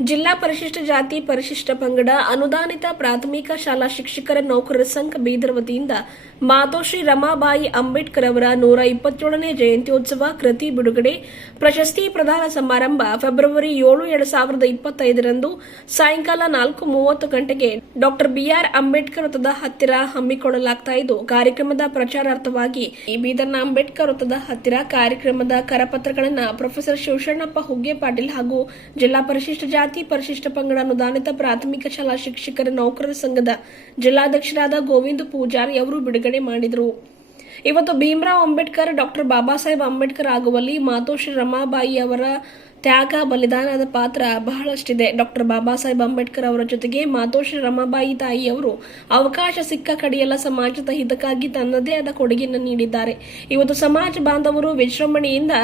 ಜಿಲ್ಲಾ ಪರಿಶಿಷ್ಟ ಜಾತಿ ಪರಿಶಿಷ್ಟ ಪಂಗಡ ಅನುದಾನಿತ ಪ್ರಾಥಮಿಕ ಶಾಲಾ ಶಿಕ್ಷಕರ ನೌಕರರ ಸಂಘ ಬೀದರ್ ವತಿಯಿಂದ ಮಾತೋಶ್ರೀ ರಮಾಬಾಯಿ ಅಂಬೇಡ್ಕರ್ ಅವರ 127ನೇ ಜಯಂತ್ಯೋತ್ಸವ ಕೃತಿ ಬಿಡುಗಡೆ ಪ್ರಶಸ್ತಿ ಪ್ರದಾನ ಸಮಾರಂಭ ಫೆಬ್ರವರಿ 7, 2025ರಂದು ಸಾಯಂಕಾಲ 4:30 ಗಂಟೆಗೆ ಡಾ ಬಿಆರ್ ಅಂಬೇಡ್ಕರ್ ವೃತ್ತದ ಹತ್ತಿರ ಹಮ್ಮಿಕೊಳ್ಳಲಾಗುತ್ತಿದ್ದು ಕಾರ್ಯಕ್ರಮದ ಪ್ರಚಾರಾರ್ಥವಾಗಿ ಬೀದರ್ನ ಅಂಬೇಡ್ಕರ್ ವೃತ್ತದ ಹತ್ತಿರ ಕಾರ್ಯಕ್ರಮದ ಕರಪತ್ರಗಳನ್ನು ಪ್ರೊಫೆಸರ್ ಶಿವಶರಣಪ್ಪ ಹುಗ್ಗೆ ಪಾಟೀಲ್ ಹಾಗೂ ಜಿಲ್ಲಾ ಪರಿಶಿಷ್ಟ ಜಾತಿ ಪರಿಶಿಷ್ಟ ಪಂಗಡ ಅನುದಾನಿತ ಪ್ರಾಥಮಿಕ ಶಾಲಾ ಶಿಕ್ಷಕರ ನೌಕರರ ಸಂಘದ ಜಿಲ್ಲಾಧ್ಯಕ್ಷರಾದ ಗೋವಿಂದ ಪೂಜಾರಿ ಅವರು ಬಿಡುಗಡೆ ಮಾಡಿದರು. ಇವತ್ತು ಭೀಮರಾವ್ ಅಂಬೇಡ್ಕರ್, ಡಾಕ್ಟರ್ ಬಾಬಾ ಸಾಹೇಬ್ ಅಂಬೇಡ್ಕರ್ ಆಗುವಲ್ಲಿ ಮಾತೋಶ್ರೀ ರಮಾಬಾಯಿ ಅವರ ತ್ಯಾಗ ಬಲಿದಾನದ ಪಾತ್ರ ಬಹಳಷ್ಟಿದೆ. ಡಾಕ್ಟರ್ ಬಾಬಾ ಸಾಹೇಬ್ ಅಂಬೇಡ್ಕರ್ ಅವರ ಜೊತೆಗೆ ಮಾತೋಶ್ರೀ ರಮಾಬಾಯಿ ತಾಯಿಯವರು ಅವಕಾಶ ಸಿಕ್ಕ ಕಡೆಯೆಲ್ಲ ಸಮಾಜದ ಹಿತಕ್ಕಾಗಿ ತನ್ನದೇ ಆದ ಕೊಡುಗೆಯನ್ನು ನೀಡಿದ್ದಾರೆ. ಇವತ್ತು ಸಮಾಜ ಬಾಂಧವರು ವಿಜೃಂಭಣೆಯಿಂದ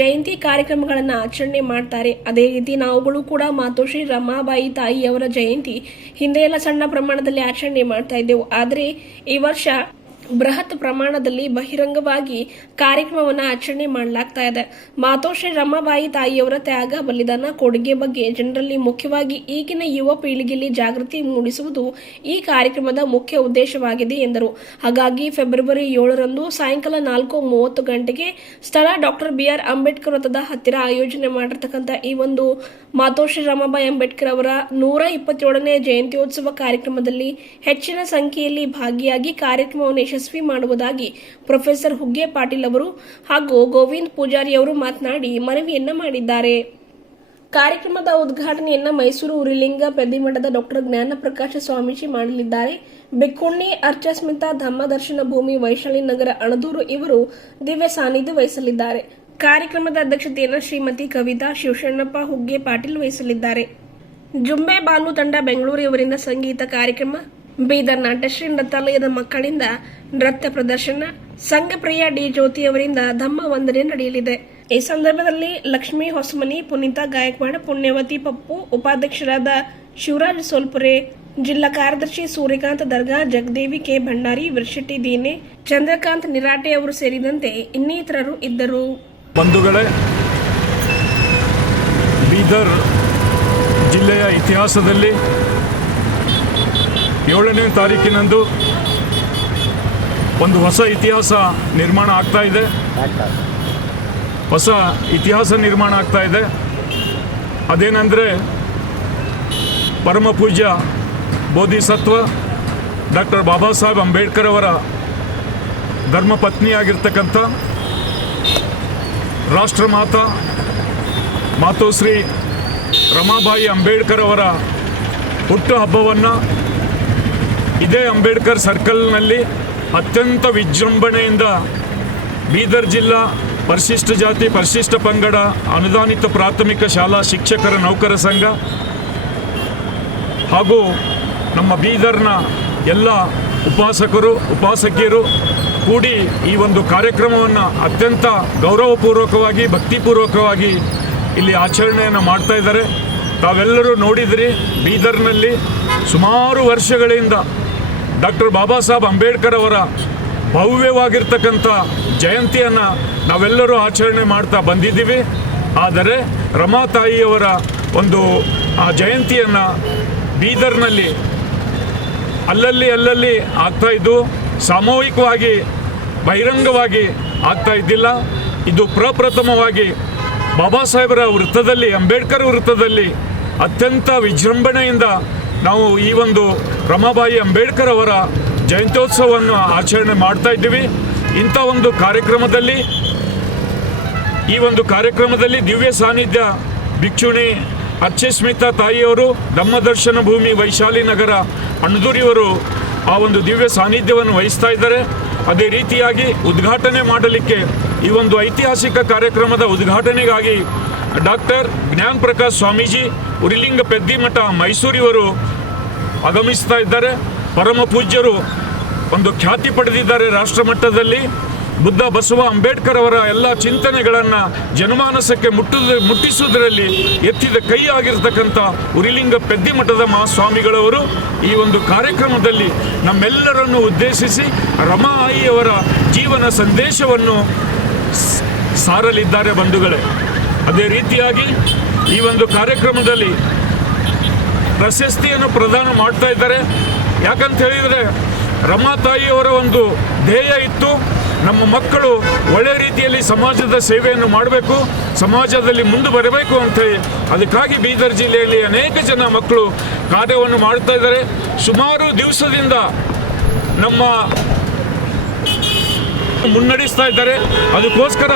ಜಯಂತಿ ಕಾರ್ಯಕ್ರಮಗಳನ್ನು ಆಚರಣೆ ಮಾಡ್ತಾರೆ. ಅದೇ ರೀತಿ ನಾವುಗಳು ಕೂಡ ಮಾತೋಶ್ರೀ ರಮಾಬಾಯಿ ತಾಯಿಯವರ ಜಯಂತಿ ಹಿಂದೆ ಎಲ್ಲ ಸಣ್ಣ ಪ್ರಮಾಣದಲ್ಲಿ ಆಚರಣೆ ಮಾಡ್ತಾ ಇದ್ದೆವು. ಆದರೆ ಈ ವರ್ಷ ಬೃಹತ್ ಪ್ರಮಾಣದಲ್ಲಿ ಬಹಿರಂಗವಾಗಿ ಕಾರ್ಯಕ್ರಮವನ್ನು ಆಚರಣೆ ಮಾಡಲಾಗ್ತಾ ಇದೆ. ಮಾತೋಶ್ರೀ ರಮಾಬಾಯಿ ತಾಯಿಯವರ ತ್ಯಾಗ ಬಲಿದಾನ ಕೊಡುಗೆ ಬಗ್ಗೆ ಜನರಲ್ಲಿ ಮುಖ್ಯವಾಗಿ ಈಗಿನ ಯುವ ಪೀಳಿಗೆಯಲ್ಲಿ ಜಾಗೃತಿ ಮೂಡಿಸುವುದು ಈ ಕಾರ್ಯಕ್ರಮದ ಮುಖ್ಯ ಉದ್ದೇಶವಾಗಿದೆ ಎಂದರು. ಹಾಗಾಗಿ ಫೆಬ್ರವರಿ 7ರಂದು ಸಾಯಂಕಾಲ 4:30 ಗಂಟೆಗೆ ಸ್ಥಳ ಡಾಕ್ಟರ್ ಬಿಆರ್ ಅಂಬೇಡ್ಕರ್ ವೃತ್ತದ ಹತ್ತಿರ ಆಯೋಜನೆ ಮಾಡಿರ್ತಕ್ಕಂಥ ಈ ಒಂದು ಮಾತೋಶ್ರೀ ರಮಾಬಾಯಿ ಅಂಬೇಡ್ಕರ್ ಅವರ 127ನೇ ಜಯಂತ್ಯೋತ್ಸವ ಕಾರ್ಯಕ್ರಮದಲ್ಲಿ ಹೆಚ್ಚಿನ ಸಂಖ್ಯೆಯಲ್ಲಿ ಭಾಗಿಯಾಗಿ ಕಾರ್ಯಕ್ರಮವನ್ನು ಯಶಸ್ವಿ ಮಾಡುವುದಾಗಿ ಪ್ರೊಫೆಸರ್ ಹುಗ್ಗೆ ಪಾಟೀಲ್ ಅವರು ಹಾಗೂ ಗೋವಿಂದ್ ಪೂಜಾರಿ ಅವರು ಮಾತನಾಡಿ ಮನವಿಯನ್ನ ಮಾಡಿದ್ದಾರೆ. ಕಾರ್ಯಕ್ರಮದ ಉದ್ಘಾಟನೆಯನ್ನ ಮೈಸೂರು ಉರಿಲಿಂಗ ಪೆದ್ದಿಮಠದ ಡಾಕ್ಟರ್ ಜ್ಞಾನಪ್ರಕಾಶ ಸ್ವಾಮೀಜಿ ಮಾಡಲಿದ್ದಾರೆ. ಬೆಕ್ಕುಣ್ಣಿ ಅರ್ಚಸ್ಮಿತಾ ಧಮ್ಮದರ್ಶನ ಭೂಮಿ ವೈಶಾಲಿ ನಗರ ಅಣದೂರು ಇವರು ದಿವ್ಯ ಸಾನ್ನಿಧ್ಯ ವಹಿಸಲಿದ್ದಾರೆ. ಕಾರ್ಯಕ್ರಮದ ಅಧ್ಯಕ್ಷತೆಯನ್ನು ಶ್ರೀಮತಿ ಕವಿತಾ ಶಿವಶರಣಪ್ಪ ಹುಗ್ಗೆ ಪಾಟೀಲ್ ವಹಿಸಲಿದ್ದಾರೆ. ಜುಂಬೆ ಬಾನು ತಂಡ ಬೆಂಗಳೂರು ಇವರಿಂದ ಸಂಗೀತ ಕಾರ್ಯಕ್ರಮ, ಬೀದರ್ ನಾಟ್ಯಶ್ರೀ ನೃತ್ಯಾಲಯದ ಮಕ್ಕಳಿಂದ ನೃತ್ಯ ಪ್ರದರ್ಶನ, ಸಂಘಪ್ರಿಯ ಡಿ ಜ್ಯೋತಿ ಅವರಿಂದ ಧಮ್ಮ ವಂದನೆ ನಡೆಯಲಿದೆ. ಈ ಸಂದರ್ಭದಲ್ಲಿ ಲಕ್ಷ್ಮೀ ಹೊಸಮನಿ, ಪುನೀತಾ ಗಾಯಕ್ವಾಡ್, ಪುಣ್ಯವತಿ ಪಪ್ಪು, ಉಪಾಧ್ಯಕ್ಷರಾದ ಶಿವರಾಜ್ ಸೋಲ್ಪುರೆ, ಜಿಲ್ಲಾ ಕಾರ್ಯದರ್ಶಿ ಸೂರ್ಯಕಾಂತ್ ದರ್ಗಾ, ಜಗದೇವಿ ಕೆ ಭಂಡಾರಿ, ವಿರ್ಶೆಟ್ಟಿ ದೀನೆ, ಚಂದ್ರಕಾಂತ್ ನಿರಾಟೆ ಅವರು ಸೇರಿದಂತೆ ಇನ್ನಿತರರು ಇದ್ದರು. ಬಂಧುಗಳೇ, ಬೀದರ್ ಜಿಲ್ಲೆಯ ಇತಿಹಾಸದಲ್ಲಿ 7ನೇ ತಾರೀಕಿನಂದು ಒಂದು ಹೊಸ ಇತಿಹಾಸ ನಿರ್ಮಾಣ ಆಗ್ತಾ ಇದೆ. ಹೊಸ ಇತಿಹಾಸ ನಿರ್ಮಾಣ ಆಗ್ತಾ ಇದೆ. ಅದೇನೆಂದರೆ ಪರಮ ಪೂಜ್ಯ ಬೋಧಿಸತ್ವ ಡಾಕ್ಟರ್ ಬಾಬಾ ಸಾಹೇಬ್ ಅಂಬೇಡ್ಕರ್ ಅವರ ಧರ್ಮಪತ್ನಿಯಾಗಿರ್ತಕ್ಕಂಥ ರಾಷ್ಟ್ರಮಾತಾ ಮಾತೋಶ್ರೀ ರಮಾಬಾಯಿ ಅಂಬೇಡ್ಕರ್ ಅವರ ಹುಟ್ಟು ಹಬ್ಬವನ್ನು ಇದೇ ಅಂಬೇಡ್ಕರ್ ಸರ್ಕಲ್ನಲ್ಲಿ ಅತ್ಯಂತ ವಿಜೃಂಭಣೆಯಿಂದ ಬೀದರ್ ಜಿಲ್ಲಾ ಪರಿಶಿಷ್ಟ ಜಾತಿ ಪರಿಶಿಷ್ಟ ಪಂಗಡ ಅನುದಾನಿತ ಪ್ರಾಥಮಿಕ ಶಾಲಾ ಶಿಕ್ಷಕರ ನೌಕರ ಸಂಘ ಹಾಗೂ ನಮ್ಮ ಬೀದರ್ನ ಎಲ್ಲ ಉಪಾಸಕರು ಉಪಾಸಕಿಯರು ಕೂಡಿ ಈ ಒಂದು ಕಾರ್ಯಕ್ರಮವನ್ನು ಅತ್ಯಂತ ಗೌರವಪೂರ್ವಕವಾಗಿ ಭಕ್ತಿಪೂರ್ವಕವಾಗಿ ಇಲ್ಲಿ ಆಚರಣೆಯನ್ನು ಮಾಡ್ತಾ ಇದ್ದಾರೆ. ತಾವೆಲ್ಲರೂ ನೋಡಿದ್ರಿ, ಬೀದರ್ನಲ್ಲಿ ಸುಮಾರು ವರ್ಷಗಳಿಂದ ಡಾಕ್ಟರ್ ಬಾಬಾ ಸಾಹೇಬ್ ಅಂಬೇಡ್ಕರ್ ಅವರ ಭವ್ಯವಾಗಿರ್ತಕ್ಕಂಥ ಜಯಂತಿಯನ್ನು ನಾವೆಲ್ಲರೂ ಆಚರಣೆ ಮಾಡ್ತಾ ಬಂದಿದ್ದೀವಿ. ಆದರೆ ರಮಾ ತಾಯಿಯವರ ಒಂದು ಆ ಜಯಂತಿಯನ್ನು ಬೀದರ್ನಲ್ಲಿ ಅಲ್ಲಲ್ಲಿ ಆಗ್ತಾಯಿದ್ದು, ಸಾಮೂಹಿಕವಾಗಿ ಬಹಿರಂಗವಾಗಿ ಆಗ್ತಾ ಇದ್ದಿಲ್ಲ. ಇದು ಪ್ರಪ್ರಥಮವಾಗಿ ಬಾಬಾ ಸಾಹೇಬರ ವೃತ್ತದಲ್ಲಿ, ಅಂಬೇಡ್ಕರ್ ವೃತ್ತದಲ್ಲಿ ಅತ್ಯಂತ ವಿಜೃಂಭಣೆಯಿಂದ ನಾವು ಈ ಒಂದು ರಮಾಬಾಯಿ ಅಂಬೇಡ್ಕರ್ ಅವರ ಜಯಂತ್ಯೋತ್ಸವವನ್ನು ಆಚರಣೆ ಮಾಡ್ತಾ ಇದ್ದೀವಿ. ಇಂಥ ಒಂದು ಕಾರ್ಯಕ್ರಮದಲ್ಲಿ ಈ ಒಂದು ಕಾರ್ಯಕ್ರಮದಲ್ಲಿ ದಿವ್ಯ ಸಾನ್ನಿಧ್ಯ ಭಿಕ್ಷುಣಿ ಅರ್ಚಸ್ಮಿತಾ ತಾಯಿಯವರು, ಧಮ್ಮದರ್ಶನ ಭೂಮಿ ವೈಶಾಲಿ ನಗರ ಅಣದೂರಿಯವರು ಆ ಒಂದು ದಿವ್ಯ ಸಾನ್ನಿಧ್ಯವನ್ನು ವಹಿಸ್ತಾ ಇದ್ದಾರೆ. ಅದೇ ರೀತಿಯಾಗಿ ಉದ್ಘಾಟನೆ ಮಾಡಲಿಕ್ಕೆ ಈ ಒಂದು ಐತಿಹಾಸಿಕ ಕಾರ್ಯಕ್ರಮದ ಉದ್ಘಾಟನೆಗಾಗಿ ಡಾಕ್ಟರ್ ಜ್ಞಾನಪ್ರಕಾಶ್ ಸ್ವಾಮೀಜಿ ಉರಿಲಿಂಗ ಪೆದ್ದಿಮಠ ಮೈಸೂರಿವರು ಆಗಮಿಸ್ತಾ ಇದ್ದಾರೆ. ಪರಮ ಪೂಜ್ಯರು ಒಂದು ಖ್ಯಾತಿ ಪಡೆದಿದ್ದಾರೆ ರಾಷ್ಟ್ರಮಟ್ಟದಲ್ಲಿ. ಬುದ್ಧ ಬಸವ ಅಂಬೇಡ್ಕರ್ ಅವರ ಎಲ್ಲ ಚಿಂತನೆಗಳನ್ನು ಜನಮಾನಸಕ್ಕೆ ಮುಟ್ಟಿಸುವುದರಲ್ಲಿ ಎತ್ತಿದ ಕೈ ಆಗಿರ್ತಕ್ಕಂಥ ಉರಿಲಿಂಗ ಪೆದ್ದಿಮಠದ ಮಹಾಸ್ವಾಮಿಗಳವರು ಈ ಒಂದು ಕಾರ್ಯಕ್ರಮದಲ್ಲಿ ನಮ್ಮೆಲ್ಲರನ್ನು ಉದ್ದೇಶಿಸಿ ರಮಾ ಆಯಿಯವರ ಜೀವನ ಸಂದೇಶವನ್ನು ಸಾರಲಿದ್ದಾರೆ ಬಂಧುಗಳೇ. ಅದೇ ರೀತಿಯಾಗಿ ಈ ಒಂದು ಕಾರ್ಯಕ್ರಮದಲ್ಲಿ ಪ್ರಶಸ್ತಿಯನ್ನು ಪ್ರದಾನ ಮಾಡ್ತಾ ಇದ್ದಾರೆ. ಯಾಕಂತ ಹೇಳಿದರೆ ರಮಾತಾಯಿಯವರ ಒಂದು ಧ್ಯೇಯ ಇತ್ತು, ನಮ್ಮ ಮಕ್ಕಳು ಒಳ್ಳೆ ರೀತಿಯಲ್ಲಿ ಸಮಾಜದ ಸೇವೆಯನ್ನು ಮಾಡಬೇಕು, ಸಮಾಜದಲ್ಲಿ ಮುಂದೆ ಬರಬೇಕು ಅಂತೇಳಿ. ಅದಕ್ಕಾಗಿ ಬೀದರ್ ಜಿಲ್ಲೆಯಲ್ಲಿ ಅನೇಕ ಜನ ಮಕ್ಕಳು ಕಾರ್ಯವನ್ನು ಮಾಡ್ತಾ ಇದ್ದಾರೆ. ಸುಮಾರು ದಿವಸದಿಂದ ನಮ್ಮ ಮುನ್ನಡೆಸ್ತಾ ಇದ್ದಾರೆ. ಅದಕ್ಕೋಸ್ಕರ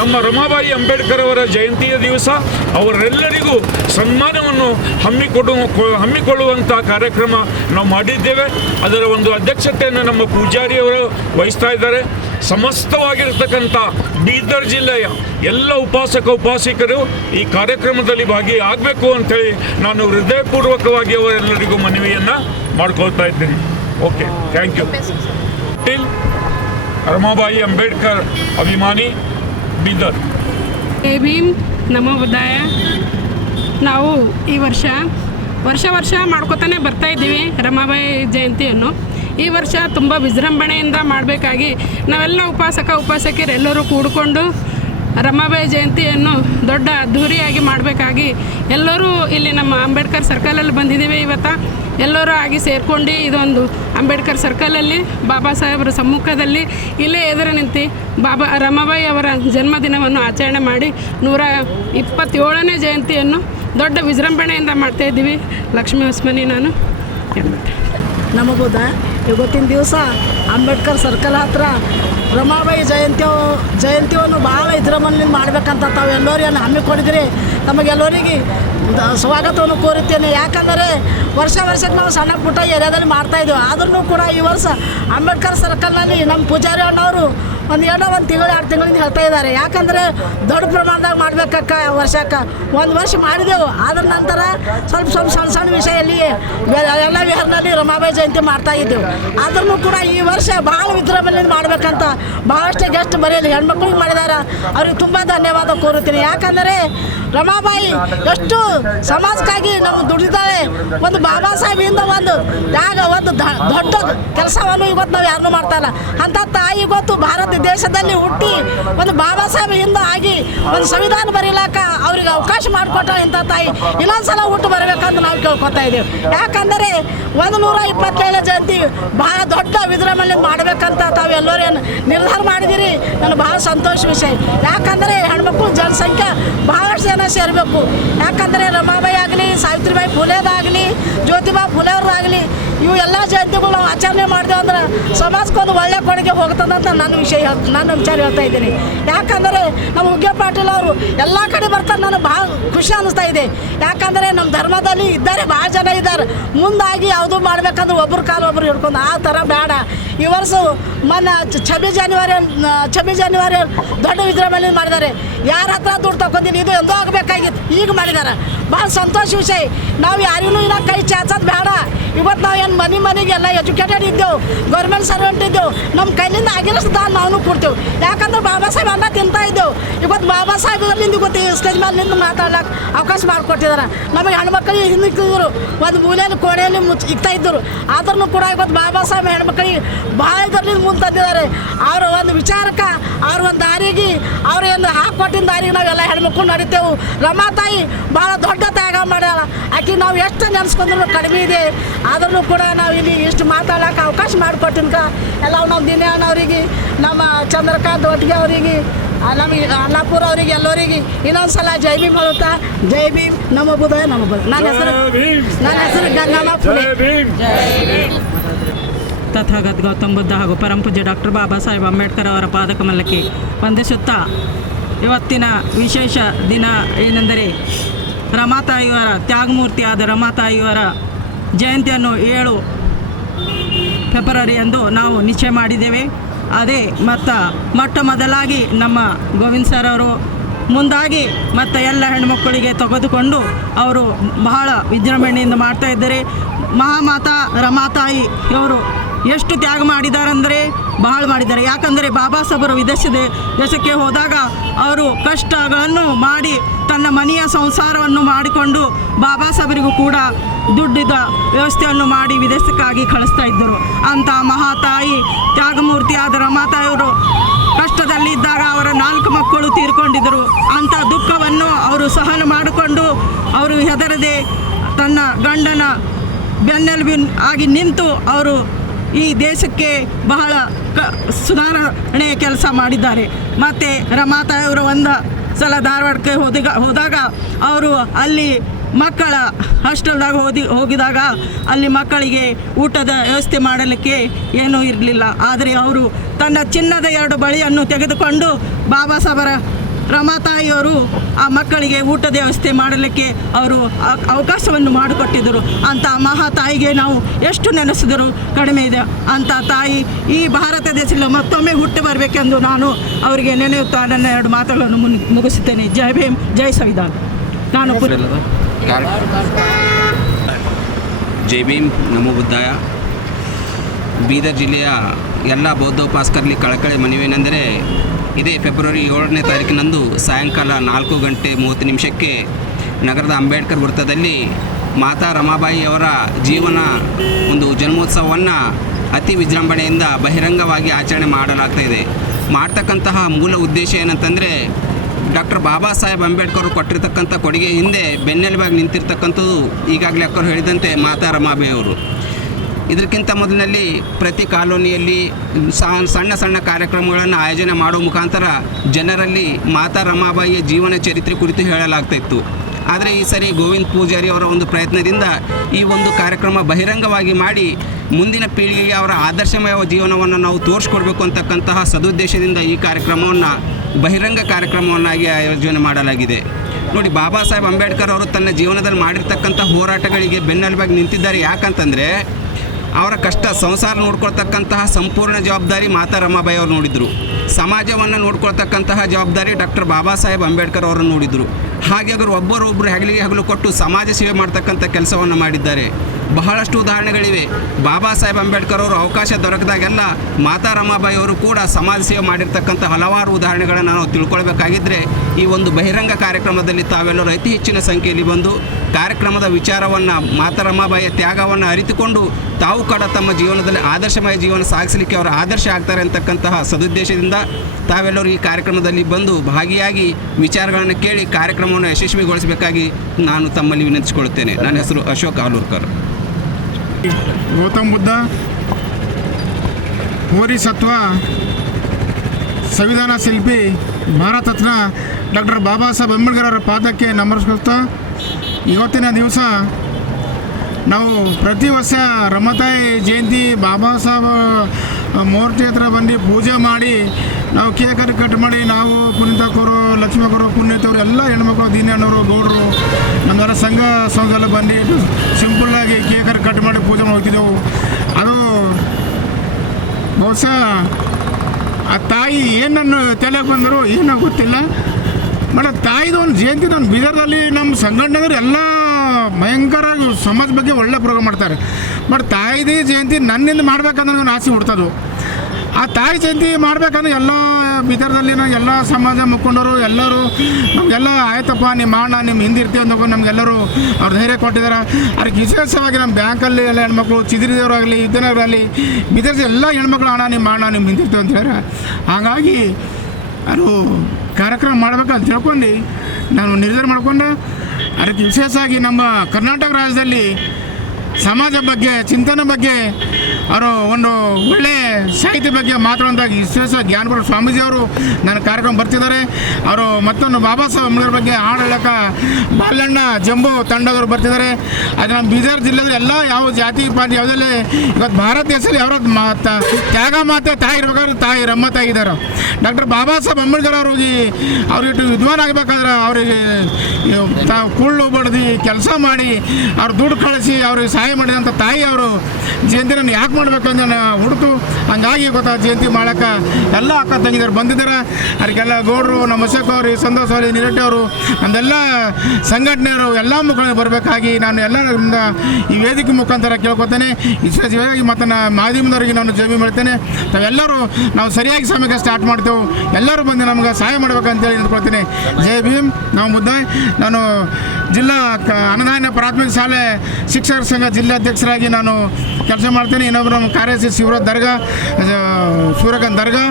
ನಮ್ಮ ರಮಾಬಾಯಿ ಅಂಬೇಡ್ಕರ್ ಅವರ ಜಯಂತಿಯ ದಿವಸ ಅವರೆಲ್ಲರಿಗೂ ಸನ್ಮಾನವನ್ನು ಹಮ್ಮಿಕೊಳ್ಳುವಂಥ ಕಾರ್ಯಕ್ರಮ ನಾವು ಮಾಡಿದ್ದೇವೆ. ಅದರ ಒಂದು ಅಧ್ಯಕ್ಷತೆಯನ್ನು ನಮ್ಮ ಪೂಜಾರಿಯವರು ವಹಿಸ್ತಾ ಇದ್ದಾರೆ. ಸಮಸ್ತವಾಗಿರ್ತಕ್ಕಂಥ ಬೀದರ್ ಜಿಲ್ಲೆಯ ಎಲ್ಲ ಉಪಾಸಕರು ಈ ಕಾರ್ಯಕ್ರಮದಲ್ಲಿ ಭಾಗಿಯಾಗಬೇಕು ಅಂಥೇಳಿ ನಾನು ಹೃದಯಪೂರ್ವಕವಾಗಿ ಅವರೆಲ್ಲರಿಗೂ ಮನವಿಯನ್ನು ಮಾಡ್ಕೊಳ್ತಾ ಇದ್ದೀನಿ. Okay, thank you. Ramabai Ambedkar ಅಭಿಮಾನಿ, ಬೀದರ್. ಜೈ ಭೀಮ್, ನಮೋ ಬುದ್ಧಾಯ. ನಾವು ಈ ವರ್ಷ ಮಾಡ್ಕೋತಾನೆ ಬರ್ತಾ ಇದ್ದೀವಿ ರಮಾಬಾಯಿ ಜಯಂತಿಯನ್ನು. ಈ ವರ್ಷ ತುಂಬ ವಿಜೃಂಭಣೆಯಿಂದ ಮಾಡಬೇಕಾಗಿ ನಾವೆಲ್ಲ ಉಪಾಸಕಿಯರೆಲ್ಲರೂ ಕೂಡಿಕೊಂಡು ರಮಾಬಾಯಿ ಜಯಂತಿಯನ್ನು ದೊಡ್ಡ ಅದ್ಧೂರಿಯಾಗಿ ಮಾಡಬೇಕಾಗಿ ಎಲ್ಲರೂ ಇಲ್ಲಿ ನಮ್ಮ ಅಂಬೇಡ್ಕರ್ ಸರ್ಕಲಲ್ಲಿ ಬಂದಿದ್ದೀವಿ. ಇವತ್ತು ಎಲ್ಲರೂ ಆಗಿ ಸೇರ್ಕೊಂಡು ಇದೊಂದು ಅಂಬೇಡ್ಕರ್ ಸರ್ಕಲಲ್ಲಿ ಬಾಬಾ ಸಾಹೇಬರ ಸಮ್ಮುಖದಲ್ಲಿ ಇಲ್ಲೇ ಎದುರು ನಿಂತು ರಮಾಬಾಯಿ ಅವರ ಜನ್ಮದಿನವನ್ನು ಆಚರಣೆ ಮಾಡಿ 127ನೇ ಜಯಂತಿಯನ್ನು ದೊಡ್ಡ ವಿಜೃಂಭಣೆಯಿಂದ ಮಾಡ್ತಾಯಿದ್ದೀವಿ. ಲಕ್ಷ್ಮೀ ಹೊಸ್ಮನಿ ನಾನು. ನಮಗೋದ ಇವತ್ತಿನ ದಿವಸ ಅಂಬೇಡ್ಕರ್ ಸರ್ಕಲ್ ಹತ್ರ ರಮಾಬಾಯಿ ಜಯಂತಿಯನ್ನು ಭಾಳ ವಿಜೃಂಭಣೆಯಿಂದ ಮಾಡಬೇಕಂತ ತಾವು ಎಲ್ಲರಿಗೂ ಹಮ್ಮಿಕೊಂಡಿದ್ದೀರಿ. ತಮಗೆಲ್ಲರಿಗೆ ಸ್ವಾಗತವನ್ನು ಕೋರುತ್ತೇನೆ. ಯಾಕಂದರೆ ವರ್ಷಕ್ಕೆ ನಾವು ಸಣ್ಣ ಪುಟ್ಟ ಏರಿಯಾದಲ್ಲಿ ಮಾಡ್ತಾಯಿದ್ದೀವಿ. ಆದ್ರೂ ಕೂಡ ಈ ವರ್ಷ ಅಂಬೇಡ್ಕರ್ ಸರ್ಕಲ್ನಲ್ಲಿ ನಮ್ಮ ಪೂಜಾರಿ ಅಣ್ಣವರು ಒಂದು ತಿಂಗಳು 2 ತಿಂಗಳಿಂದ ಹೇಳ್ತಾ ಇದ್ದಾರೆ. ಯಾಕಂದರೆ ದೊಡ್ಡ ಪ್ರಮಾಣದಾಗ ಮಾಡಬೇಕಕ್ಕ, ಒಂದು ವರ್ಷ ಮಾಡಿದೆವು. ಅದ್ರ ನಂತರ ಸ್ವಲ್ಪ ಸಣ್ಣ ವಿಷಯಲ್ಲಿ ಎಲ್ಲ ವಿಹಾರನಲ್ಲಿ ರಮಾಬಾಯಿ ಜಯಂತಿ ಮಾಡ್ತಾ ಇದ್ದೆವು. ಆದ್ರೂ ಕೂಡ ಈ ವರ್ಷ ಭಾಳ ವಿಜೃಂಭಣೆಯಿಂದ ಮಾಡಬೇಕಂತ ಭಾಳಷ್ಟು ಗೆಸ್ಟ್ ಬರೆಯಲಿ ಹೆಣ್ಮಕ್ಳಿಗೆ ಮಾಡಿದ್ದಾರೆ. ಅವ್ರಿಗೆ ತುಂಬ ಧನ್ಯವಾದ ಕೋರುತ್ತೀನಿ. ಯಾಕಂದರೆ ರಮಾಬಾಯಿ ಎಷ್ಟು ಸಮಾಜಕ್ಕಾಗಿ ನಾವು ದುಡಿದಾಳೆ. ಒಂದು ಬಾಬಾ ಸಾಹೇಬಿಂದ ಒಂದು ದೊಡ್ಡ ಕೆಲಸವನ್ನು ಇವತ್ತು ನಾವು ಯಾರನ್ನೂ ಮಾಡ್ತಾಯಿಲ್ಲ. ಅಂಥ ತಾಯಿ ಇವತ್ತು ಭಾರತ ದೇಶದಲ್ಲಿ ಹುಟ್ಟಿ ಒಂದು ಬಾಬಾ ಸಾಹೇಬಿಂದ ಆಗಿ ಒಂದು ಸಂವಿಧಾನ ಬರೀಲಾಕ ಅವ್ರಿಗೆ ಅವಕಾಶ ಮಾಡಿಕೊಟ್ಟ ಇಂಥ ತಾಯಿ ಇನ್ನೊಂದ್ಸಲ ಹುಟ್ಟು ಬರಬೇಕಂತ ನಾವು ಕೇಳ್ಕೊತಾ ಇದ್ದೀವಿ. ಯಾಕಂದರೆ 127ನೇ ಜಯಂತಿ ಭಾಳ ದೊಡ್ಡ ವಿಜೃಂಭಣೆಯಿಂದ ಮಾಡಬೇಕಂತ ತಾವು ಎಲ್ಲರೂ ನಿರ್ಧಾರ ಮಾಡಿದಿರಿ. ನನಗೆ ಭಾಳ ಸಂತೋಷ ವಿಷಯ. ಯಾಕಂದರೆ ಹೆಣ್ಮಕ್ಳು ಜನಸಂಖ್ಯೆ ಭಾಳಷ್ಟು ಜನ ಸೇರಬೇಕು. ಯಾಕಂದರೆ ರಮಾಬಾಯಿ ಆಗಲಿ, ಸಾವಿತ್ರಿಬಾಯಿ ಫುಲೆದಾಗಲಿ, ಜ್ಯೋತಿಬಾ ಫುಲೆ ಅವ್ರದ್ದಾಗಲಿ, ಇವು ಎಲ್ಲ ಜಯಂತಿಗಳು ನಾವು ಆಚರಣೆ ಮಾಡಿದೆವು ಅಂದ್ರೆ ಸಮಾಜಕ್ಕೊಂದು ಒಳ್ಳೆ ಕೊಡುಗೆ ಹೋಗ್ತದಂತ ನನ್ನ ವಿಚಾರ ಹೇಳ್ತಾ ಇದ್ದೀನಿ. ಯಾಕಂದರೆ ನಮ್ಮ ಹುಗ್ಗೆ ಪಾಟೀಲ್ ಅವರು ಎಲ್ಲ ಕಡೆ ಬರ್ತಾರೆ. ನನಗೆ ಭಾಳ ಖುಷಿ ಅನ್ನಿಸ್ತಾ ಇದೆ. ಯಾಕಂದರೆ ನಮ್ಮ ಧರ್ಮದಲ್ಲಿ ಇದ್ದಾರೆ, ಭಾಳ ಜನ ಇದ್ದಾರೆ. ಮುಂದಾಗಿ ಯಾವುದು ಮಾಡ್ಬೇಕಂದ್ರೆ ಒಬ್ಬರು ಕಾಲು ಒಬ್ಬರು ಹಿಡ್ಕೊಂಡು ಆ ಥರ ಬೇಡ. ಈ ವರ್ಷ ಮೊನ್ನೆ 26 ಜನವರಿ ದೊಡ್ಡ ವಿಜೃಂಭಣೆ ಮಾಡಿದ್ದಾರೆ. ಯಾರ ಹತ್ರ ದುಡ್ಡು ತಗೊಂಡಿನಿ ಇದು ಎಂದೂ ಆಗಬೇಕಾಗಿತ್ತು, ಈಗ ಮಾಡಿದ್ದಾರೆ. ಭಾಳ ಸಂತೋಷ ವಿಷಯ. ನಾವು ಯಾರಿಗೂ ಇಲ್ಲ ಕೈ ಚಾಚೋದು ಬೇಡ. ಇವತ್ತು ನಾವು ಏನು ಮನೆಗೆಲ್ಲ ಎಜುಕೇಟೆಡ್ ಇದ್ದೆವು, ಗೌರ್ಮೆಂಟ್ ಸರ್ವೆಂಟ್ ಇದ್ದೆವು. ನಮ್ಮ ಕೈಲಿಂದ ಆಗಿರೋಷ್ಟು ದಾನ ನಾವು ಕೊಡ್ತೇವೆ. ಯಾಕಂದ್ರೆ ಬಾಬಾ ಸಾಹೇಬ್ ಅನ್ನ ತಿಂತಾ ಇದ್ದೆವು. ಇವತ್ತು ಬಾಬಾ ಸಾಹೇಬ್ರಿಂದ ಗೊತ್ತಿ ಸ್ಟೇಜ್ ಮೇಲೆ ನಿಂತು ಮಾತಾಡ್ಲಿಕ್ಕೆ ಅವಕಾಶ ಮಾಡಿಕೊಟ್ಟಿದ್ದಾರೆ. ನಮಗೆ ಹೆಣ್ಮಕ್ಳಿಗೆ ಹಿಂದಿಕ್ಕಿದ್ರು, ಒಂದು ಮೂಲೆಯಲ್ಲಿ ಕೋಣೆಯಲ್ಲಿ ಇಕ್ತಾ ಇದ್ದರು. ಆದ್ರೂ ಕೂಡ ಇವತ್ತು ಬಾಬಾ ಸಾಹೇಬ್ ಹೆಣ್ಮಕ್ಳಿಗೆ ಭಾಳ ಇದರಲ್ಲಿ ಮುಂದೆ ತಂದಿದ್ದಾರೆ. ಅವರ ಒಂದು ವಿಚಾರಕ್ಕೆ, ಅವ್ರ ಒಂದು ದಾರಿಗೆ, ಅವ್ರ ಏನು ಹಾಕೊಟ್ಟಿನ ದಾರಿಗೆ ನಾವೆಲ್ಲ ಹೆಣ್ಮಕ್ಳು ನಡಿತೇವೆ. ರಮಾತಾಯಿ ಭಾಳ ದೊಡ್ಡ ತ್ಯಾಗ ಮಾಡ್ಯಾಳ. ಆಕೆ ನಾವು ಎಷ್ಟು ನೆನೆಸ್ಕೊಂಡ್ರು ಕಡಿಮೆ ಇದೆ. ಆದ್ರೂ ಕೂಡ ನಾವು ಇಲ್ಲಿ ಇಷ್ಟು ಮಾತಾಡೋಕೆ ಅವಕಾಶ ಮಾಡಿಕೊಟ್ಟಿನ್ಕ ಎಲ್ಲ ನಮ್ಮ ದಿನೇನವರಿಗೆ, ನಮ್ಮ ಚಂದ್ರಕಾಂತ್ ಒಟ್ಟಿಗೆ ಅವರಿಗೆ, ನಮಗೆ ಅಲ್ಲಾಪುರ ಅವರಿಗೆ ಎಲ್ಲರಿಗೆ ಇನ್ನೊಂದು ಸಲ ಜೈ ಭೀಮ್ ಹೇಳುತ್ತಾ, ಜೈ ಭೀಮ್, ನಮೋ ಬುದ್ಧಾಯ, ನಮೋ ಬುದ್ಧ. ನನ್ನ ಹೆಸರು ಗಂಗಮ್ಮ ಫುಲೆ. ತಥಾಗತ ಗೌತಮ ಬುದ್ಧ ಹಾಗೂ ಪರಮಪೂಜ್ಯ ಡಾಕ್ಟರ್ ಬಾಬಾ ಸಾಹೇಬ್ ಅಂಬೇಡ್ಕರ್ ಅವರ ಪಾದಕಮಲಕ್ಕೆ ವಂದಿಸುತ್ತಾ, ಇವತ್ತಿನ ವಿಶೇಷ ದಿನ ಏನೆಂದರೆ ರಮಾತಾಯಿಯವರ ತ್ಯಾಗಮೂರ್ತಿಯಾದ ರಮಾತಾಯಿಯವರ ಜಯಂತಿಯನ್ನು 7 ಫೆಬ್ರವರಿ ಎಂದು ನಾವು ನಿಶ್ಚಯ ಮಾಡಿದ್ದೇವೆ. ಅದೇ ಮೊಟ್ಟ ಮೊದಲಾಗಿ ನಮ್ಮ ಗೋವಿಂದ್ ಸರ್ ಅವರು ಮುಂದಾಗಿ ಮತ್ತು ಎಲ್ಲ ಹೆಣ್ಮಕ್ಕಳಿಗೆ ತೆಗೆದುಕೊಂಡು ಅವರು ಬಹಳ ವಿಜೃಂಭಣೆಯಿಂದ ಮಾಡ್ತಾಯಿದ್ದಾರೆ. ಮಹಾಮಾತಾ ರಮಾತಾಯಿ ಇವರು ಎಷ್ಟು ತ್ಯಾಗ ಮಾಡಿದಾರಂದರೆ ಬಹಳ ಮಾಡಿದ್ದಾರೆ. ಯಾಕಂದರೆ ಬಾಬಾ ಸಾಹೇಬರು ದೇಶಕ್ಕೆ ಹೋದಾಗ ಅವರು ಕಷ್ಟಗಳನ್ನು ಮಾಡಿ ತನ್ನ ಮನೆಯ ಸಂಸಾರವನ್ನು ಮಾಡಿಕೊಂಡು ಬಾಬಾ ಸಾಹೇಬರಿಗೂ ಕೂಡ ದುಡ್ಡಿದ ವ್ಯವಸ್ಥೆಯನ್ನು ಮಾಡಿ ವಿದೇಶಕ್ಕಾಗಿ ಕಳಿಸ್ತಾ ಇದ್ದರು. ಅಂಥ ಮಹಾತಾಯಿ ತ್ಯಾಗಮೂರ್ತಿಯಾದ ರಮಾತಾಯಿಯವರು ಕಷ್ಟದಲ್ಲಿದ್ದಾಗ ಅವರ 4 ಮಕ್ಕಳು ತೀರ್ಕೊಂಡಿದ್ದರು. ಅಂಥ ದುಃಖವನ್ನು ಅವರು ಸಹನ ಮಾಡಿಕೊಂಡು ಅವರು ಹೆದರದೆ ತನ್ನ ಗಂಡನ ಬೆನ್ನೆಲುಬಿನ ಆಗಿ ನಿಂತು ಅವರು ಈ ದೇಶಕ್ಕೆ ಬಹಳ ಸುಧಾರಣೆಯ ಕೆಲಸ ಮಾಡಿದ್ದಾರೆ. ಮತ್ತು ರಮಾತಾಯಿಯವರು ಒಂದು ಸಲ ಧಾರವಾಡಕ್ಕೆ ಹೋದಾಗ ಅವರು ಅಲ್ಲಿ ಮಕ್ಕಳ ಹಾಸ್ಟೆಲ್ದಾಗ ಹೋಗಿದಾಗ ಅಲ್ಲಿ ಮಕ್ಕಳಿಗೆ ಊಟದ ವ್ಯವಸ್ಥೆ ಮಾಡಲಿಕ್ಕೆ ಏನೂ ಇರಲಿಲ್ಲ. ಆದರೆ ಅವರು ತನ್ನ ಚಿನ್ನದ 2 ಬಳೆಯನ್ನು ತೆಗೆದುಕೊಂಡು ಬಾಬಾ ಸಾಹೇಬರ ರಮಾತಾಯಿಯವರು ಆ ಮಕ್ಕಳಿಗೆ ಊಟದ ವ್ಯವಸ್ಥೆ ಮಾಡಲಿಕ್ಕೆ ಅವರು ಅವಕಾಶವನ್ನು ಮಾಡಿಕೊಟ್ಟಿದ್ದರು. ಅಂಥ ಮಹಾತಾಯಿಗೆ ನಾವು ಎಷ್ಟು ನೆನೆಸಿದರೂ ಕಡಿಮೆ ಇದೆ. ಅಂಥ ತಾಯಿ ಈ ಭಾರತ ದೇಶದಲ್ಲಿ ಮತ್ತೊಮ್ಮೆ ಹುಟ್ಟಿ ಬರಬೇಕೆಂದು ನಾನು ಅವರಿಗೆ ನೆನೆಯುತ್ತಾ ನನ್ನ 2 ಮಾತುಗಳನ್ನು ಮುಗಿಸುತ್ತೇನೆ. ಜೈ ಭೀಮ್, ಜೈ ಸಂವಿಧಾನ. ನಾನು ಜೈ ಭೀಮ್, ನಮೋ ಬುದ್ಧಾಯ. ಬೀದರ್ ಜಿಲ್ಲೆಯ ಎಲ್ಲ ಬೌದ್ಧೋಪಾಸಕರಲ್ಲಿ ಕಳಕಳಿ ಮನವೇನೆಂದರೆ, ಇದೇ ಫೆಬ್ರವರಿ 7ನೇ ತಾರೀಕಿನಂದು ಸಾಯಂಕಾಲ 4:30 ನಗರದ ಅಂಬೇಡ್ಕರ್ ವೃತ್ತದಲ್ಲಿ ಮಾತಾ ರಮಾಬಾಯಿ ಅವರ ಜೀವನ ಒಂದು ಜನ್ಮೋತ್ಸವವನ್ನು ಅತಿ ವಿಜೃಂಭಣೆಯಿಂದ ಬಹಿರಂಗವಾಗಿ ಆಚರಣೆ ಮಾಡಲಾಗ್ತಾಯಿದೆ. ಮಾಡ್ತಕ್ಕಂತಹ ಮೂಲ ಉದ್ದೇಶ ಏನಂತಂದರೆ, ಡಾಕ್ಟರ್ ಬಾಬಾ ಸಾಹೇಬ್ ಅಂಬೇಡ್ಕರ್ ಕೊಟ್ಟಿರ್ತಕ್ಕಂಥ ಕೊಡುಗೆ ಹಿಂದೆ ಬೆನ್ನೆಲುಬಾಗಿ ನಿಂತಿರ್ತಕ್ಕಂಥದ್ದು ಈಗಾಗಲೇ ಅಕ್ಕರು ಹೇಳಿದಂತೆ ಮಾತಾ ರಮಾಬಾಯಿ ಅವರು. ಇದಕ್ಕಿಂತ ಮೊದಲಿನಲ್ಲಿ ಪ್ರತಿ ಕಾಲೋನಿಯಲ್ಲಿ ಸಣ್ಣ ಸಣ್ಣ ಕಾರ್ಯಕ್ರಮಗಳನ್ನು ಆಯೋಜನೆ ಮಾಡುವ ಮುಖಾಂತರ ಜನರಲ್ಲಿ ಮಾತಾ ರಮಾಬಾಯಿಯ ಜೀವನ ಚರಿತ್ರೆ ಕುರಿತು ಹೇಳಲಾಗ್ತಾಯಿತ್ತು. ಆದರೆ ಈ ಸರಿ ಗೋವಿಂದ ಪೂಜಾರಿ ಅವರ ಒಂದು ಪ್ರಯತ್ನದಿಂದ ಈ ಒಂದು ಕಾರ್ಯಕ್ರಮ ಬಹಿರಂಗವಾಗಿ ಮಾಡಿ ಮುಂದಿನ ಪೀಳಿಗೆಗೆ ಅವರ ಆದರ್ಶಮಯ ಜೀವನವನ್ನು ನಾವು ತೋರಿಸ್ಕೊಡ್ಬೇಕು ಅಂತಕ್ಕಂತಹ ಸದುದ್ದೇಶದಿಂದ ಈ ಕಾರ್ಯಕ್ರಮವನ್ನು ಬಹಿರಂಗ ಕಾರ್ಯಕ್ರಮವನ್ನಾಗಿ ಆಯೋಜನೆ ಮಾಡಲಾಗಿದೆ. ನೋಡಿ, ಬಾಬಾ ಸಾಹೇಬ್ ಅಂಬೇಡ್ಕರ್ ಅವರು ತನ್ನ ಜೀವನದಲ್ಲಿ ಮಾಡಿರ್ತಕ್ಕಂಥ ಹೋರಾಟಗಳಿಗೆ ಬೆನ್ನೆಲುಬಾಗಿ ನಿಂತಿದ್ದಾರೆ. ಯಾಕಂತಂದರೆ ಅವರ ಕಷ್ಟ ಸಂಸಾರ ನೋಡ್ಕೊಳ್ತಕ್ಕಂತಹ ಸಂಪೂರ್ಣ ಜವಾಬ್ದಾರಿ ಮಾತಾ ರಮಾಬಾಯಿ ಅವರು ನೋಡಿದರು. ಸಮಾಜವನ್ನು ನೋಡ್ಕೊಳ್ತಕ್ಕಂತಹ ಜವಾಬ್ದಾರಿ ಡಾಕ್ಟರ್ ಬಾಬಾ ಸಾಹೇಬ್ ಅಂಬೇಡ್ಕರ್ ಅವರು ನೋಡಿದರು. ಹಾಗೆ ಅವರು ಒಬ್ಬರೊಬ್ಬರು ಹೆಗಲಿಗೆ ಹೆಗಲು ಕೊಟ್ಟು ಸಮಾಜ ಸೇವೆ ಮಾಡ್ತಕ್ಕಂಥ ಕೆಲಸವನ್ನು ಮಾಡಿದ್ದಾರೆ. ಬಹಳಷ್ಟು ಉದಾಹರಣೆಗಳಿವೆ. ಬಾಬಾ ಸಾಹೇಬ್ ಅಂಬೇಡ್ಕರ್ ಅವರು ಅವಕಾಶ ದೊರಕಿದಾಗೆಲ್ಲ ಮಾತಾ ರಮಾಬಾಯಿ ಅವರು ಕೂಡ ಸಮಾಜ ಸೇವೆ ಮಾಡಿರ್ತಕ್ಕಂಥ ಹಲವಾರು ಉದಾಹರಣೆಗಳನ್ನು ನಾವು ತಿಳ್ಕೊಳ್ಬೇಕಾಗಿದ್ದರೆ ಈ ಒಂದು ಬಹಿರಂಗ ಕಾರ್ಯಕ್ರಮದಲ್ಲಿ ತಾವೆಲ್ಲರೂ ಅತಿ ಹೆಚ್ಚಿನ ಸಂಖ್ಯೆಯಲ್ಲಿ ಬಂದು ಕಾರ್ಯಕ್ರಮದ ವಿಚಾರವನ್ನು ಮಾತಾ ರಮಾಬಾಯಿಯ ತ್ಯಾಗವನ್ನು ಅರಿತುಕೊಂಡು ತಾವು ಕೂಡ ತಮ್ಮ ಜೀವನದಲ್ಲಿ ಆದರ್ಶಮಯ ಜೀವನ ಸಾಗಿಸಲಿಕ್ಕೆ ಅವರು ಆದರ್ಶ ಆಗ್ತಾರೆ ಅಂತಕ್ಕಂತಹ ಸದುದ್ದೇಶದಿಂದ ತಾವೆಲ್ಲರೂ ಈ ಕಾರ್ಯಕ್ರಮದಲ್ಲಿ ಬಂದು ಭಾಗಿಯಾಗಿ ವಿಚಾರಗಳನ್ನು ಕೇಳಿ ಕಾರ್ಯಕ್ರಮವನ್ನು ಯಶಸ್ವಿಗೊಳಿಸಬೇಕಾಗಿ ನಾನು ತಮ್ಮಲ್ಲಿ ವಿನಂತಿಸಿಕೊಳ್ಳುತ್ತೇನೆ. ನನ್ನ ಹೆಸರು ಅಶೋಕ್ ಆಲೂರ್ಕರ್. ಗೌತಮ್ ಬುದ್ಧ ಬೋಧಿಸತ್ವ ಸಂವಿಧಾನ ಶಿಲ್ಪಿ ಭಾರತ ರತ್ನ ಡಾಕ್ಟರ್ ಬಾಬಾ ಸಾಹೇಬ್ ಅಂಬೇಡ್ಕರ್ ಅವರ ಪಾದಕ್ಕೆ ನಮಸ್ಕರಿಸ್ತಾ, ಇವತ್ತಿನ ದಿವಸ ನಾವು ಪ್ರತಿ ವರ್ಷ ರಮಾತಾಯಿ ಜಯಂತಿ ಬಾಬಾ ಸಾಹೇಬ್ ಮೂರ್ತಿ ಹತ್ರ ಬಂದು ಪೂಜೆ ಮಾಡಿ ನಾವು ಕೇಕನ್ನು ಕಟ್ ಮಾಡಿ ನಾವು ಪುನೀತಕ್ಕವರು, ಲಕ್ಷ್ಮೀಕರು, ಪುಣ್ಯತವರು ಎಲ್ಲ ಹೆಣ್ಮಕ್ಳು, ದೀನಣ್ಣವರು, ಗೌಡರು, ನಮ್ಮೆಲ್ಲ ಸಂಘ ಸಂಸ್ಥೆಲ್ಲ ಬಂದು ಸಿಂಪಲ್ಲಾಗಿ ಕೇಕನ್ನು ಕಟ್ ಮಾಡಿ ಪೂಜೆ ಮಾಡಿ ಹೋಗ್ತಿದ್ದೆವು. ಅದು ಬಹುಶಃ ಆ ತಾಯಿ ಏನನ್ನು ತಲೆಗೆ ಬಂದರು ಏನೋ ಗೊತ್ತಿಲ್ಲ. ಮತ್ತು ತಾಯಿದು ಒಂದು ಜಯಂತಿ ಒಂದು ಬೀದರ್ದಲ್ಲಿ ನಮ್ಮ ಸಂಘಟನೆಯವರು ಎಲ್ಲ ಭಯಂಕರ ಸಮಾಜ ಬಗ್ಗೆ ಒಳ್ಳೆ ಪ್ರೋಗ್ರಾಮ್ ಮಾಡ್ತಾರೆ. ಬಟ್ ತಾಯಿದೇ ಜಯಂತಿ ನನ್ನಿಂದ ಮಾಡ್ಬೇಕಂದ್ರೆ ನನಗೆ ಆಸೆ ಹುಡ್ತದು. ಆ ತಾಯಿ ಜಯಂತಿ ಮಾಡ್ಬೇಕಂದ್ರೆ ಎಲ್ಲ ಬೀದರ್ದಲ್ಲಿನ ಎಲ್ಲ ಸಮಾಜ ಮುಖಂಡರು ಎಲ್ಲರೂ ನಮಗೆಲ್ಲ ಆಯ್ತಪ್ಪ ನಿಮ್ಮ ಅಣ್ಣ ನಿಮ್ಮ ಹಿಂದಿರ್ತೀವಿ ಅಂದ್ಕೊಂಡು ನಮಗೆಲ್ಲರೂ ಅವ್ರು ಧೈರ್ಯ ಕೊಟ್ಟಿದ್ದಾರೆ. ಅದಕ್ಕೆ ವಿಶೇಷವಾಗಿ ನಮ್ಮ ಬ್ಯಾಂಕಲ್ಲಿ ಎಲ್ಲ ಹೆಣ್ಮಕ್ಳು ಚಿದ್ರಿದವರಾಗಲಿ ಇದ್ದನವರಾಗಲಿ ಬೀದರ್ ಎಲ್ಲ ಹೆಣ್ಮಕ್ಳು ಅಣ್ಣ ನಿಮ್ಮ ಹಿಂದಿರ್ತೀವಿ ಅಂತ ಹೇಳಿದ್ರೆ, ಹಾಗಾಗಿ ಅದು ಕಾರ್ಯಕ್ರಮ ಮಾಡ್ಬೇಕಂತ ತಿಳ್ಕೊಂಡು ನಾನು ನಿರ್ಧಾರ ಮಾಡಿಕೊಂಡು ಅದಕ್ಕೆ ವಿಶೇಷವಾಗಿ ನಮ್ಮ ಕರ್ನಾಟಕ ರಾಜ್ಯದಲ್ಲಿ ಸಮಾಜ ಬಗ್ಗೆ ಚಿಂತನೆ ಬಗ್ಗೆ ಅವರು ಒಂದು ಒಳ್ಳೆಯ ಸಾಹಿತ್ಯ ಬಗ್ಗೆ ಮಾತಾಡುವಂಥ ವಿಶೇಷ ಜ್ಞಾನಪುರ ಸ್ವಾಮೀಜಿಯವರು ನನ್ನ ಕಾರ್ಯಕ್ರಮ ಬರ್ತಿದ್ದಾರೆ. ಅವರು ಮತ್ತೊಂದು ಬಾಬಾ ಸಾಹೇಬ್ ಅಂಬೇಡ್ಕರ್ ಬಗ್ಗೆ ಹಾಡು ಹೇಳೋಕೆ ಬಾಲಣ್ಣ ಜಂಬೂ ತಂಡದವರು ಬರ್ತಿದ್ದಾರೆ. ಅದು ನಮ್ಮ ಬೀದರ್ ಜಿಲ್ಲೆಯಲ್ಲಿ ಎಲ್ಲ ಯಾವ ಜಾತಿ ಪಾತಿ ಯಾವುದಲ್ಲೇ ಇವತ್ತು ಭಾರತ ದೇಶದಲ್ಲಿ ಯಾವ ತ್ಯಾಗ ಮಾತೆ ತಾಯಿ ಇರ್ಬೇಕಾದ್ರೆ ತಾಯಿ ರಮಾತಾಯಿ ಇದ್ದಾರೆ. ಡಾಕ್ಟರ್ ಬಾಬಾ ಸಾಹೇಬ್ ಅಂಬೇಡ್ಕರ್ ಅವ್ರಿಗೆ ವಿದ್ವಾನ್ ಆಗಬೇಕಾದ್ರೆ ಅವರಿಗೆ ಕುಳ್ಳು ಬಡ್ದು ಕೆಲಸ ಮಾಡಿ ಅವ್ರು ದುಡ್ಡು ಕಳಿಸಿ ಅವ್ರಿಗೆ ಸಹಾಯ ಮಾಡಿದಂಥ ತಾಯಿ ಅವರು ಜಯಂತಿನ ಯಾಕೆ ಮಾಡಬೇಕಂತ ಹುಡುಕು ಹಂಗಾಗಿ ಗೊತ್ತಾ ಜಯಂತಿ ಮಾಡೋಕೆ ಎಲ್ಲ ಅಕ್ಕ ತಂಗಿದಾರು ಬಂದಿದ್ದಾರೆ. ಅದಕ್ಕೆಲ್ಲ ಗೌಡರು, ನಮ್ಮ ಅಶೋಕ್ ಅವರು, ಸಂತೋಷ್ ಅವರು, ನಿರಟ್ಟಿ ಅವರು, ನಮ್ದೆಲ್ಲ ಸಂಘಟನೆಯವರು ಎಲ್ಲ ಮುಖಂಡರು ಬರಬೇಕಾಗಿ ನಾನು ಎಲ್ಲರಿಂದ ಈ ವೇದಿಕೆ ಮುಖಾಂತರ ಕೇಳ್ಕೊತೇನೆ. ವಿಶೇಷವಾಗಿ ಮತ್ತು ಮಾಧ್ಯಮದವರಿಗೆ ನಾನು ಜಮಿ ಮಾಡ್ತೇನೆ. ತಾವೆಲ್ಲರೂ ನಾವು ಸರಿಯಾಗಿ ಸಮಯಕ್ಕೆ ಸ್ಟಾರ್ಟ್ ಮಾಡ್ತೇವೆ. ಎಲ್ಲರೂ ಬಂದು ನಮ್ಗೆ ಸಹಾಯ ಮಾಡ್ಬೇಕಂತೇಳಿ ನಿಂತ್ಕೊಳ್ತೀನಿ. ಜೈ ಭೀಮ್, ನಾವು ಮುದ್ದೆ. ನಾನು ಜಿಲ್ಲಾ ಅನುದಾನ ಪ್ರಾಥಮಿಕ ಶಾಲೆ ಶಿಕ್ಷಕರ ಸಂಘ ಜಿಲ್ಲಾಧ್ಯಕ್ಷರಾಗಿ ನಾನು ಕೆಲಸ ಮಾಡ್ತೀನಿ. ಇನ್ನೊಬ್ಬರು ನಮ್ಮ ಕಾರ್ಯದರ್ಶಿ ಶಿವರಾಜ್ ದರ್ಗಾ, ಸೂರ್ಯಕಾಂತ್ ದರ್ಗಾ,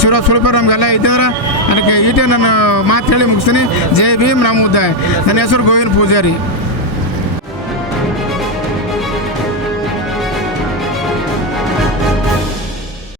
ಶಿವರಾಜ್ ಸುಳಪರ್ ನಮಗೆಲ್ಲ ಇದ್ದವ್ರ. ಅದಕ್ಕೆ ಈಟೇ ನಾನು ಮಾತು ಹೇಳಿ ಮುಗಿಸ್ತೀನಿ. ಜೈ ಭೀಮ್, ನಾವು ಮುದ್ದೆ. ನನ್ನ ಹೆಸರು ಗೋವಿಂದ ಪೂಜಾರಿ.